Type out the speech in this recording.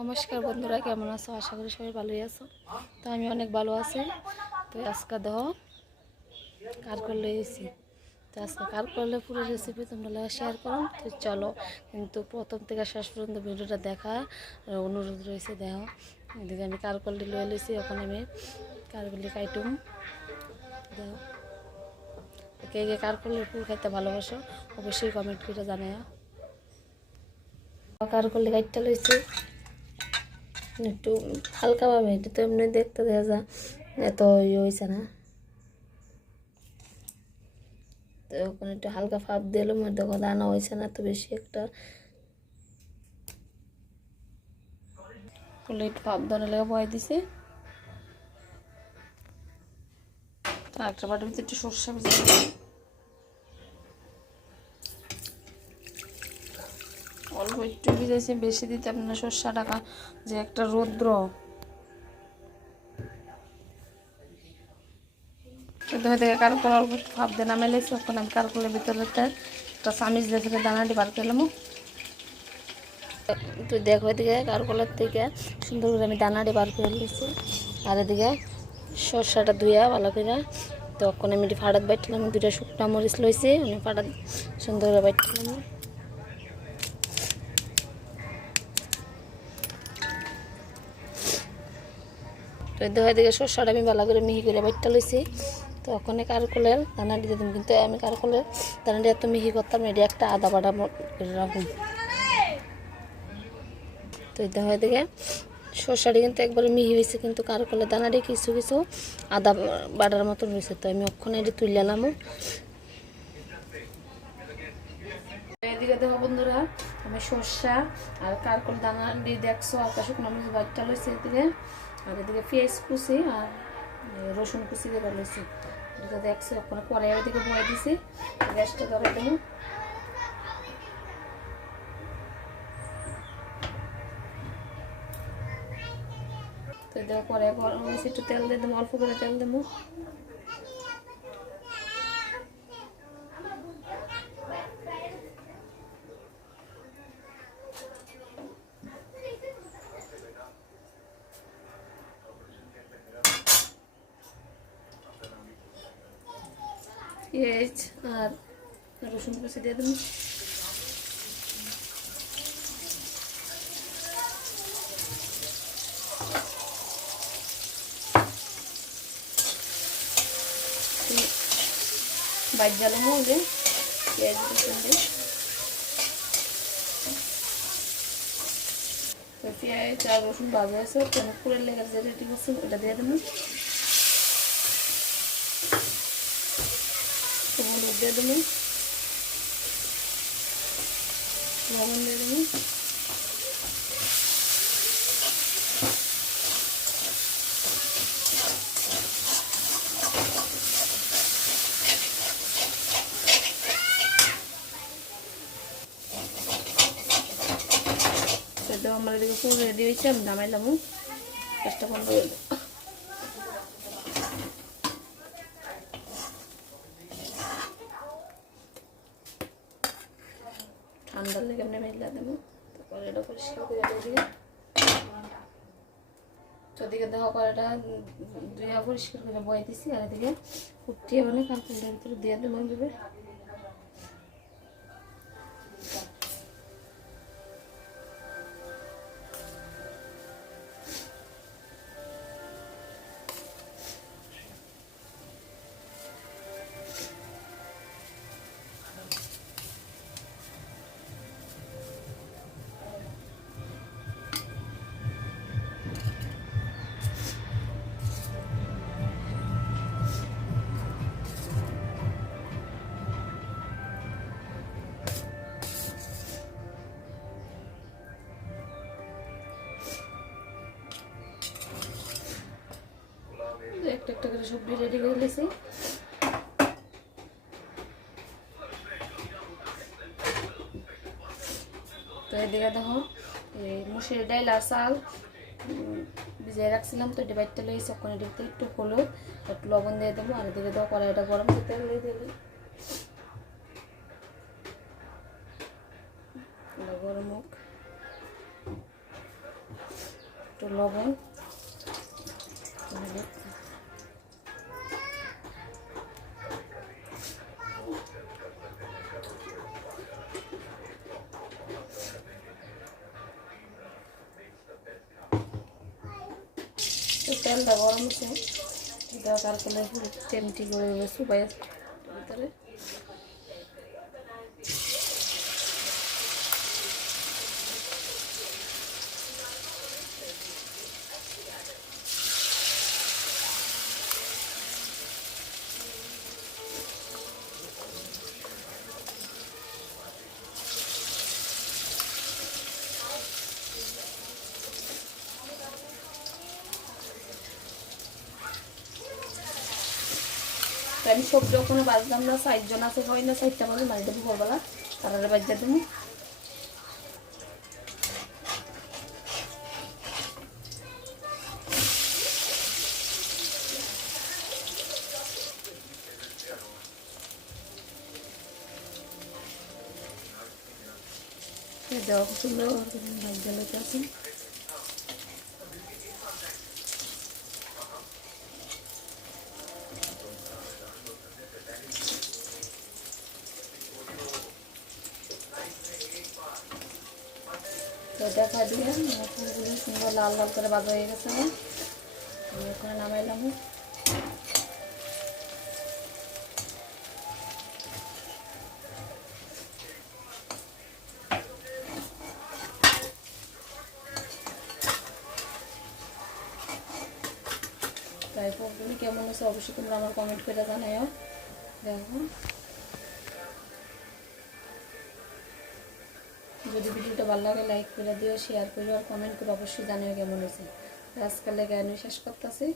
নমস্কার বন্ধুরা, কেমন আছো? আশা করি সবাই ভালোই আছো। তো আমি অনেক ভালো আছি। তো আজকে দেখো কার করলে এসেছি। তো আজকে কার করলে পুরো রেসিপি তোমরা শেয়ার করো। তো চলো, কিন্তু প্রথম থেকে শেষ পর্যন্ত ভিডিওটা দেখা অনুরোধ রয়েছে। দেখো, এদিকে আমি কার করলে লয়ে লইছি, ওখানে আমি কার করলে কাইটুম। দেখো, কে কে কার করলে ফুল খাইতে ভালোবাসো অবশ্যই কমেন্ট করে জানাই। কার করলে কাইটটা লইছি একটু হালকাভাবে, এটা তো এমনি দেখতে দেখা যায় এত ইয়ে হয়েছে না। তো ওখানে একটু হালকা ভাপ দিলাম, দেখো দানা হয়েছে না তো বেশি একটা, একটু ভাপ দানা লেগে বয়ে দিছে। একটা বাটির ভিতরে একটু সর্ষে ভিজে অল্প একটু ভিজাইছে, বেশি দিতে আপনার সর্ষে টাকা যে একটা রৌদ্র। থেকে কারকল অল্প ভাপ দিয়ে নামে লেছি, ওখানে আমি কারকলের ভিতরে একটা চামিচ দিয়ে ফেলে দানাটি বার করলাম। তো দেখো, এদিকে কারকলের থেকে সুন্দর করে আমি দানাটি বার করে নিয়েছি, আর এদিকে সর্ষাটা ধুইয়া ভালো করে তখন আমি ফাটাত বাইটলাম। 2টা শুকনা মরিচ লইছি, আমি ফাটাত সুন্দর করে বাইটলাম। তো দেখো, এদিকে সর্ষাটা আমি ভালো করে মিহি করে বাইটটা লইছি। তো ওখানে কারকলের দানাটি দিয়ে দিম, কিন্তু আমি কারকলের দানাটি এত মিহি করতাম, এটি একটা আদা বাটা করে রাখুন। তো দেখো, এদিকে সর্ষাটি কিন্তু একবারে মিহি হয়েছে, কিন্তু কারকলের দানাটি কিছু কিছু আদা বাটার মতন হয়েছে। তো আমি ওখানে এটি তুলে এলাম। এদিকে দেখো বন্ধুরা, আমি সর্ষা আর কারকল দানা দিয়ে দেখছো আর শুকনো মরিচ বাচ্চা লইছি এদিকে, আর এদিকে পেঁয়াজ কুচি আর রসুন কুচি দিয়ে লইছি। এটা দেখছো ওখানে পরে এদিকে বয়ে দিছি, গ্যাসটা ধরে দেবো। তো দেখো পরে একটু তেল দিয়ে দেবো, অল্প করে তেল দেবো। পেঁয়াজ আর রসুন কুচি দিয়ে দেবো। বাইর জ্বালানো হবে পেঁয়াজ রসুন দিয়ে। তো পেঁয়াজ আর রসুন ভাজা আছে, পুরের লেগে যে রেডি করছে ওটা দিয়ে দেবো। হলুদ দিয়ে দেবো, লবণ দিয়ে দেবো। সেটা আমার এদিকে পুরো রেডি হয়েছে, আমি নামাইলাম। গ্যাসটা বন্ধ করে দেবো। ঠান্ডার লেগে এমনি মেলা দেবো, তারপরে এটা পরিষ্কার করে দিয়ে ওদিকে দেখো কড়াইটা ধুয়ে পরিষ্কার করে বয়ে দিছি, আর এদিকে ফুটিয়ে মানে কারকলের ভিতরে দিয়ে দেবো এইভাবে। একটা একটা করে সবজি রেডি করে নিয়েছি। তো এদিকে দেখো এই মুসুর ডাল আর চাল ভিজিয়ে রাখছিলাম, তো এটা বাইরটা লইছি। ওখানে এদিকে একটু হলুদ একটু লবণ দিয়ে দেবো, আর এদিকে দেখো কড়াইটা গরম করতে লই দেবো। গরম হোক, একটু লবণ, তেলটা গরম আছে, এটা তারপরে তেমটি করে সুবাই ভিতরে আমি সবজি ওখানে বাজলাম না, 60 জন আছে, হয় না 60টা বাজে মানে দেবো ভোরবেলা, তারা বাজা দেবো। দেওয়া খুব সুন্দর বাজা লোক আছে। তো দেখা দিয়ে মশলাগুলো সুন্দর লাল লাল করে ভাজা হয়ে গেছে, আমি ওখানে নামাইলাম। তারপর তুমি কেমন আছে অবশ্যই তোমরা আমার কমেন্ট করে জানাও। দেখো যদি ভিডিওটা ভালো লাগে লাইক করে দিও, শেয়ার করো আর কমেন্ট করে অবশ্যই জানিও কেমন হয়েছে। আজকাল লেগে আমি শেষ করতেছি।